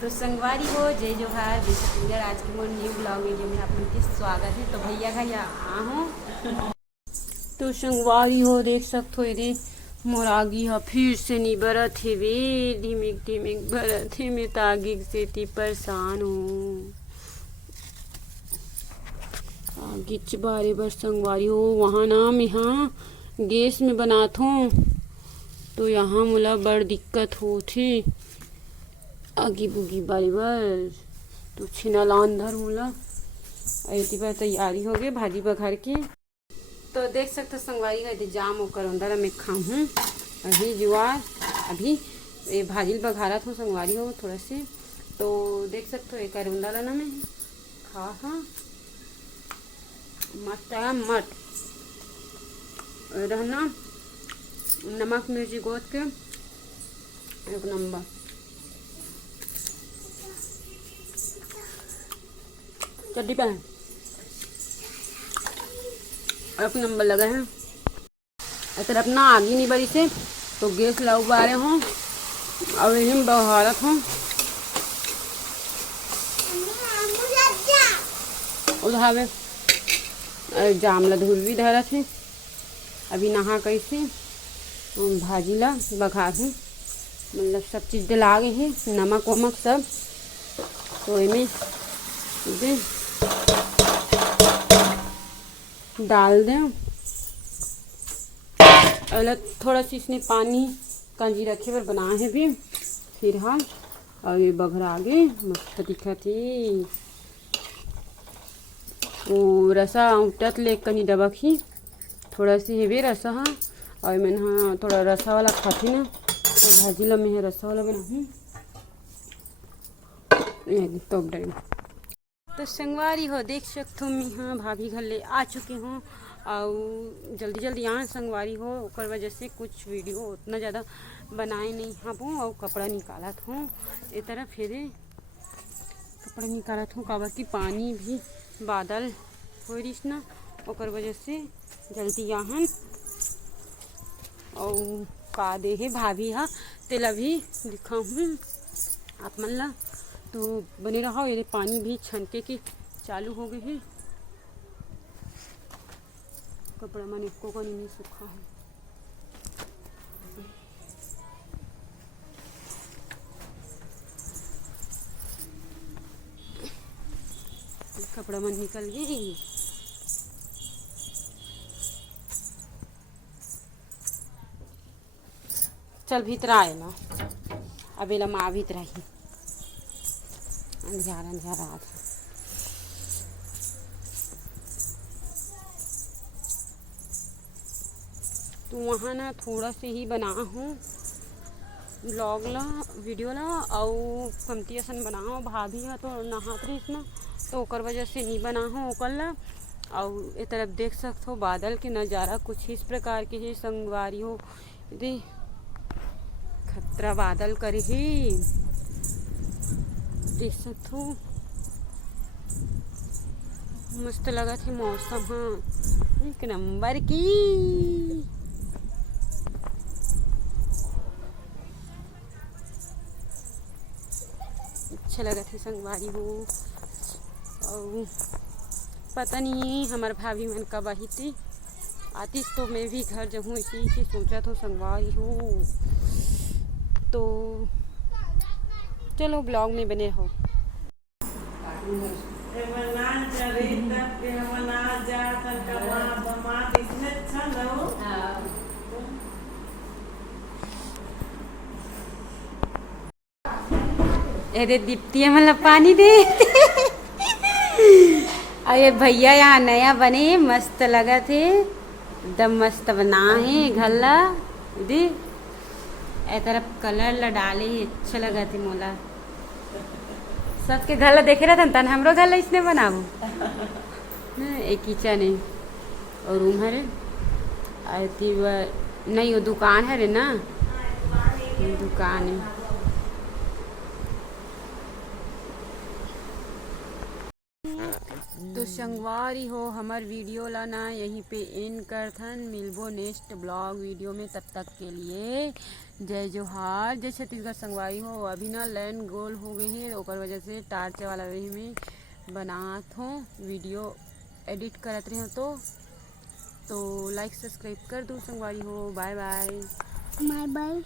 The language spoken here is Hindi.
तो संगवारी हो जय जोहार जय छत्तीसगढ़। आज के मोर न्यू ब्लॉग वीडियो में आप लोग के स्वागत है। तो भैया का यहाँ हूँ तो संगवारी हो देख सकते हो ये मोर आगी ह फिर से नहीं बरत है वे ढिमिक ढिमिक बरत है। मैं तो आगे से ती परेशान हूँ। आगे बारे बर संगवारी हो वहाँ ना मैं यहाँ गैस में बनात हूँ तो यहाँ मोला बड़ दिक्कत होती आगी बुगी बारी बर। तो छिना लान धर मोला ऐसी बार तैयारी हो गई भाजी बघार के। तो देख सकते संगवारी का जाम होकर अंदर मैं खाऊँ अभी जुआर अभी ये भाजी बघारा था संगवारी हो थोड़ा से। तो देख सकते हो एक रुंदा लाना मैं खा हाँ मस्त है मत रहना नमक मिर्ची गोद के एक नंबर। चड्डी पे एक नंबर लगा है। अगर अपना आगी नहीं बड़ी से तो गैस लाऊ बारे हों और यही बहारत हूँ उधावे जामला धूल भी धरा थे। अभी नहा कैसे भाजी ला बघार हूँ मतलब सब चीज़ डला गई है नमक वमक सब। तो इनमें डाल दें अलग थोड़ा सी इसने पानी कांजी रखे पर बना है भी फिर हाल और ये बघरा आगे मस्त दिखा थी वो रसा उठत ले कनी दबक ही थोड़ा सी हेवी रसा हाँ और मैंने हाँ थोड़ा रसा वाला खाती ना तो भाजी ला मैं रसा वाला बना तो डर। तो संगवारी हो देख सकते हो मैं हाँ भाभी घर ले आ चुके हूँ और जल्दी जल्दी यहाँ संगवारी हो और वजह से कुछ वीडियो उतना ज़्यादा बनाए नहीं हाँ वो और कपड़ा निकाला हूँ इस तरह फिर कपड़ा निकाला हूँ काबर की पानी भी बादल हो रही ना और वजह से जल्दी यहाँ और का दे है भाभी हाँ तेल भी दिखा हूँ आप मन ला। तो बने रहा ये पानी भी छनके के चालू हो गए हैं। कपड़ा मन इसको का नहीं सूखा है। कपड़ा मन निकल गए चल भीतर आए ना अबेला माँ भीतर ही अंधारा अंधारा था। तो वहाँ ना थोड़ा से ही बना हूँ ब्लॉग ला वीडियो ला और कमती असन बना हूँ भाभी है तो नहात रही ना तो ओकर वजह से नहीं बना हूँ ओकर ला। और ये तरफ देख सकते हो बादल के नज़ारा कुछ इस प्रकार के है संगवारी हो दे खतरा बादल करे ही देख सकते हो मस्त लगा थे मौसम हाँ एक नंबर की। अच्छा लगा थे संगवारी हो और पता नहीं हमारे भाभी मन कब आई थी आती तो मैं भी घर जाऊँ इसी सोचा तो संगवारी हो। तो चलो ब्लॉग में बने हो। अरे दीप्ति मतलब पानी दे अरे भैया यहाँ नया बने मस्त लगा थे एकदम मस्त बना है घर ला दी ए तरफ कलर ला डाले अच्छा लगा थे मोला सबके घर ला देखे रहता तन हमरो घर ला इसने बनाबो एक किचन है और रूम है आती नहीं वो दुकान है रे ना दुकान है। तो संगवारी हो हमार वीडियो ला ना यहीं पे एंड करथन मिलबो नेक्स्ट ब्लॉग वीडियो में तब तक के लिए जय जोहार, जय छत्तीसगढ़ संगवारी हो। अभी ना लाइन गोल हो गई है, ओकर वजह से टार्च वाला वे में बनात हो, वीडियो एडिट करत रहे हो तो लाइक सब्सक्राइब कर दो संगवारी हो। Bye bye. Bye bye.